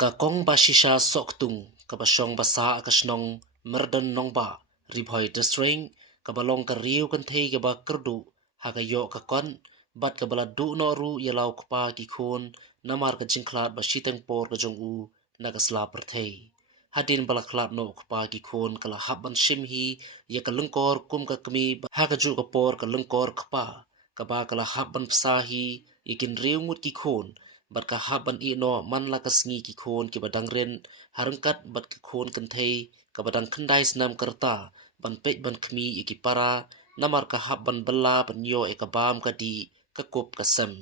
Kakong basisha soktung kabasyong basa akasnong merdan nong ba ribhoy desring kabalong kariu kan thei kaba kerdu hagayo kakon bat kabala du no ru yalau kpa ki khon namar ka jingklat ba shiteng por ka jong u nagasla perthei hadin balaklat no kpa ki khon kala haban shimhi ya kalungkor kum ka kmi hagaju ka por ka lungkor kpa kaba kala haban psahi ikin riungut ki khon bat ka haban I no man la ka sngi ki khon ki badang ren harangkat bat ka khon kan thei ka badang khandai snam karta ban pej ban khmi iki para namar ka haban balla ban yo e ka bam ka di ka kop ka sem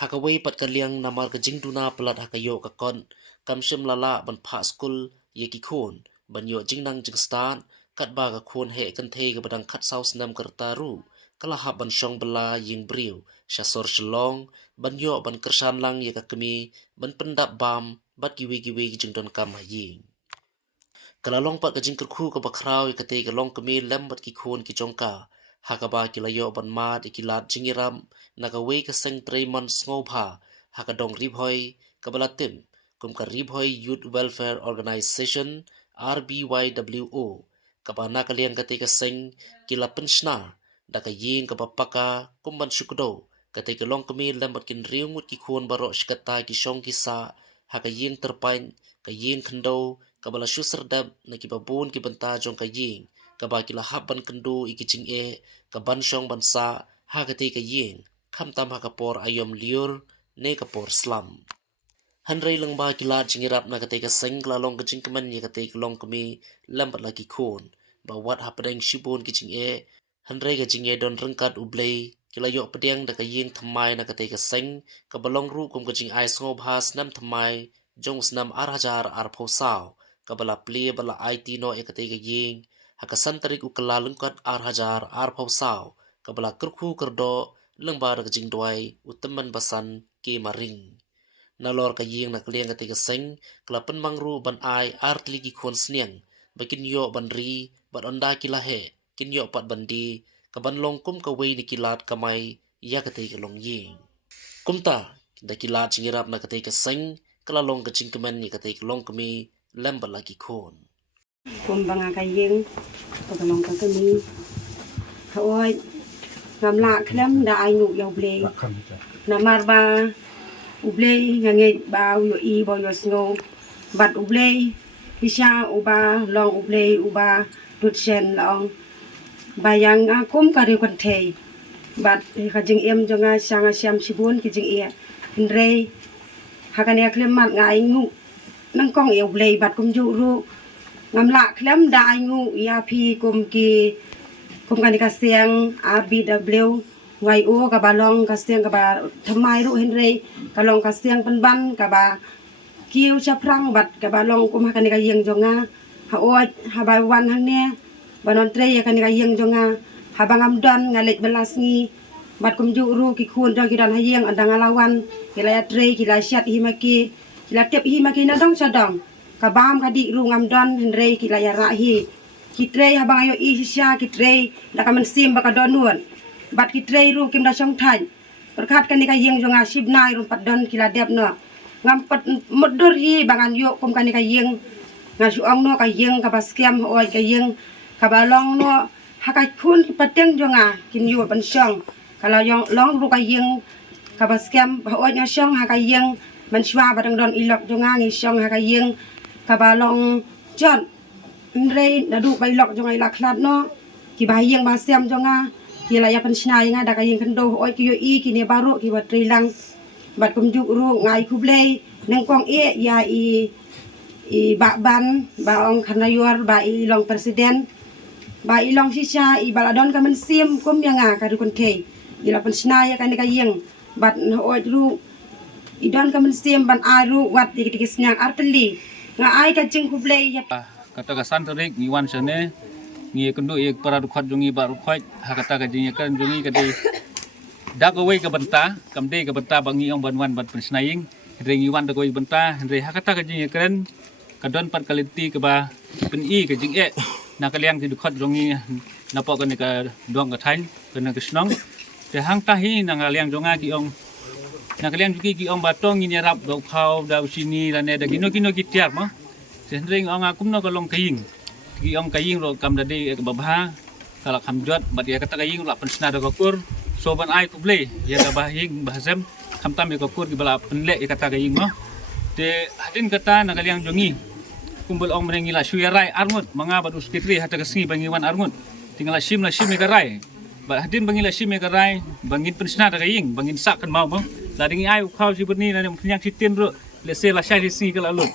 hakawei pat ka liang namar ka jingduna pelat hakayo ka kon kam shim lala ban pha skul ye ki khon ban yo jingnang jing stan kat ba ka khon he kan thei ka badang khat saus nam karta ru kala haban shong balla ying briu shasor shlong ban yo ban kersan lang ye ka kemi ban pendap bam bat kiwi jingdon kam haying kalalong pat ka jing kerkhu ka bakrau ka te ka long kemi lem bat ki khon ki jongka hakaba kilayo ban mat ikilat jingiram nagawe ka seng treimon sngoba hakadong ribhoi kabalatim kum ka ribhoi youth welfare organization RBYWO kabana kaliang ka te ka seng kila penshna daka ying ka papaka kumban syukdo kate ka long kemi lem bat kin riungut ki khon baro shkata ki shong ki sa haka ying terpain ka ying khndo kabala shu serdab na ki babun ki banta jong ka ying kaba kila haban kendo ikiching e kaban shong bansa hakati ka ying kham tam hakapor ayom liur ne kapor slam hanrei lang ba kila jingirap na kate ka seng kala long ka jingkaman ye kate ka long kami lambat lagi khon ba wat hapadeng shibun kiching e hanrei ka jinge don rengkat ublei kila yo pedeng da ka ying thamai na kate ka seng kabalong ru kum ka jing ai sngob has nam thamai jong snam arhajar arphosau kabala plie bala IT no ekate ka ying hakasan tarik ukala lengkat arhajar arphosau kabala kerkhu kerdo lengbar ka jing dwai uteman basan ke maring nalor ka ying na kliang ka tiga seng klapen mangru ban ai artli ki khon sniang bakin yo ban ri ban onda kila he kin yo pat bandi ka ban long kum ka wei ni kilat kamai ya ka tiga long ying kumta da kilat jingirap na ka tiga seng kala long ka jingkemen ni ka tiga long kami lembal lagi khon kum banga ka ying pakalong ka kami hoi ngam la khlem da ai nu yo ble namar ba uble ngange ba yo I bo yo sno bat uble hisha uba long uble uba tut shen long bayang akum ka ri kon thei bat ka jing em jonga sanga siam sibun ki jing e re hakane khlem mat ngai ngu nang kong e uble bat kum ju ru ngam la khlem da ai ngu ya phi kum ki kum kan ka siang RBW ngai o ka balong ka siang ka ba thamai ru henre ka long ka siang ban ka ba kiu chaprang bat ka balong kum kan ka yeng jonga ha o ha ba wan hang ne banon tre ya kan ka yeng jonga ha bangam don ngalet belasngi bat kum ju ru ki khun do ki dan ha yeng andang alawan kila ya tre kila syat himaki kila tep himaki na dong sadong ka bam ka di ru ngam don henre kila ya ra hi kitre ha bang ayo I sya kitre da ka men sim ba ka donun bat kitre ru kim da song than berkat kan ka yeng jonga sib nai ru pat don kila dep no ngam pat modur hi bangan yo kum kan ka yeng ngasu ong no ka yeng ka baskem oi ka yeng ka balong no ha ka khun pateng jonga kin yo pan song kala yong long ru ka yeng ka baskem oi nya song ha ka yeng man shwa badang don ilok jonga ngi song ha ka yeng ka balong jon nrei na du bai lok jonga ila khlat no ki ba yeng ba sem jonga ki la ya pan snai nga da ka yeng kan do oi ki yo I ki ne baru ki ba trilang bat kum ju ru ngai khu blei nang kong e ya I ba ban ba ong khanayor ba I long presiden ba I long sisa I baladon ka men sim kum ya nga ka du kon thei ila pan snai ka ne ka yeng bat oi ru I don ka men sim ban ai ru wat ki snang artli nga ai ka jing khu blei ya kata kasan terik ngiwan sene ngi kendu ik para dukhot jungi ba rukhot hakata ka jingi kan jungi ka dei dak away ka banta kamde ka banta bangi ong banwan bat pensnaing re ngiwan da koi banta re hakata ka jingi kan kadon pat kaliti ka ba pen I ka jing e na kaliang ti dukhot jungi napo ka ni ka duang ka thain ka na kisnong te hang ta hi na ngaliang jonga ki ong Nak kalian juga ki ong batong ini rap dau kau dau sini lan ada gino ki tiar mah. Sendring ong akum no kalong kaying. Ki ong kaying ro kam dadi babha kalau kam jot bat ya kata kaying la pensna da kokur soban ai ku ble ya ka bahing bahasam kam tam ya kokur ki bala penlek ya kata kaying mah. De hadin kata nak kalian jongi kumpul ong menengila syuyarai armut manga badu skitri hata kesengi bangiwan armut tinggal sim ka rai. Bat hadin bangila sim ka rai bangin pensna da kaying bangin sak kan mau mah. Lading ai kau si berni dan penyang sitin ro lese la syai si kala lut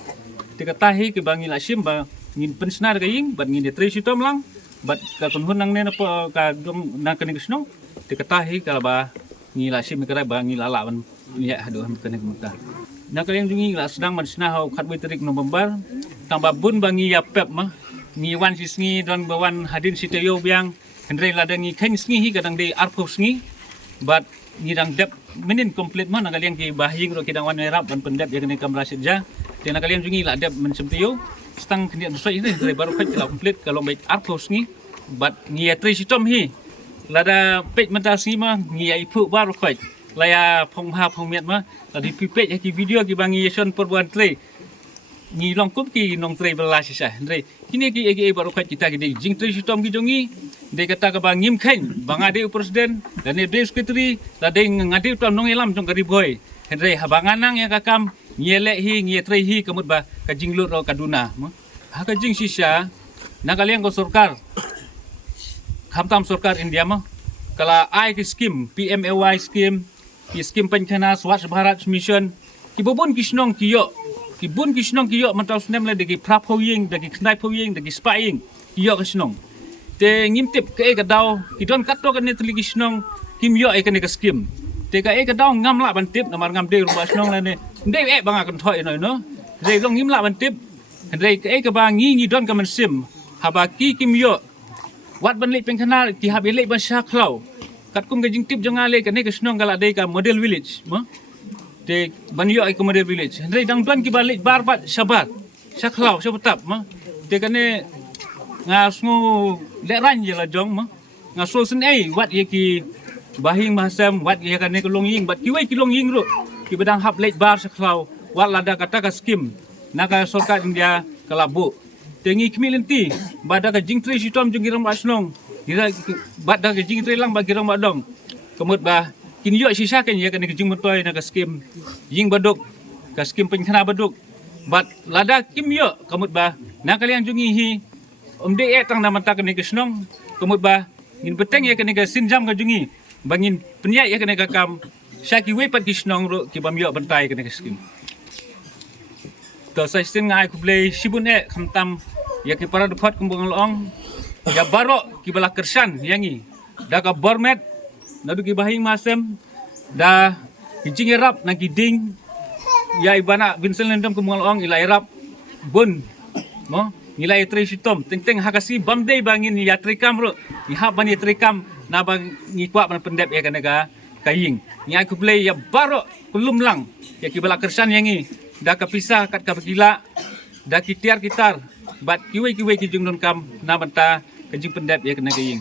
tikatahi ke bangi la sim ba ngin pensnar gaying bat ngin tre sitom lang bat ka kunhun nang ne apa ka dong nang kene kesno tikatahi kala ba ngi la sim kara ba ngi lala ban ya hadu ham kene muta nak yang jungi la sedang mansna hau khat witrik November tambah bun bangi ya pep mah ngi wan sisngi don bawan hadin siteyo biang hendrei ladang ngi khen sngi hi kadang de arpo sngi bat ngidang dep menin komplit mana kalian ki bahing ro kidang wan merap dan pendep ya kene kam rasid ja dan kalian jungi la dep men sempio stang kene soi ini dari baru khat la komplit kalau baik arpos ni bat ngi tri sitom hi lada pej mentas ni mah ngi ai pu baru khat laya phong ha phong miet mah tadi pipej ki video ki bangi yeson perbuan tre ngi longkup ki nong tre belas sisa andre kini ki baru khat kita ki jing tri sitom ki jungi dia kata ke bang ngim khen bang ade presiden dan dia sekretari tadi ngadi tuan nong elam tong kari boy hendrei habanganang ya kakam nyelek hi nyetrei hi kemut ba ka jinglut ro kaduna ha ka jing sisa na kalian ko sarkar khamtam sarkar india mah kala ai ki skim PMAY skim ki skim penkhana swachh bharat mission ki bobon kisnong kiyo ki bun kisnong kiyo mantaus nem le degi prap hoying degi knai hoying degi spying kiyo kisnong te ngimtip ke ka daw kidon katto kan netli kisnong kimyo e kan ka skim te ka ka daw ngam la ban tip namar ngam de rumba snong la ne de bang akan thoi no re long ngim la ban tip re ka ba ngi don ka man sim haba ki kimyo wat ban le pengkhana ki hab le ban sha khlau kat kum ka jing tip jonga le kan ka snong kala de ka model village mo te ban yo ka model village re dang don ki balik bar bat sabat sha khlau sabatap mo te kan ne ngasngu leran je la jong ma ngaso sen wat ye ki bahing mahasam wat ye kan ne kolong ying bat kiwai kilong ying ro ki bedang hap late bar saklau wat lada kata ka skim naka sarkar india kalabu tengi kmilenti bada ka jingtri sitom jungiram asnong ira bada ka jingtri lang bagiram badong kemut ba kin yo sisa kan ye kan ke jing mutoi naka skim ying baduk ka skim penkhana baduk bat lada kim yo kemut ba na kalian jungi hi omde tang nama tak ni kesnong kemut ba ngin beteng ya kene ka sinjam ka jungi bangin penya ya kene ka kam syaki we pat kisnong ro ki bam yo bentai kene ka skim to sai sin ngai ku play sibun khamtam ya ki para duphat kumbang long ya baro ki bala kersan yangi da ka bormet nadu ki bahing masem da ki jingerap na ki ding ya ibana binsel nendam kumbang long ila irap bun mo nilai tri sitom teng hakasi bamdei bangin ya trikam ro ni ha ban ya trikam na bang ni kwa ban pendep ya kanega kaying ni aku play ya baro kulum lang ya ki bala kersan yangi da ka pisah kat ka gila da ki tiar kitar bat kiwe ki jung don kam na banta kajing pendep ya kanega kaying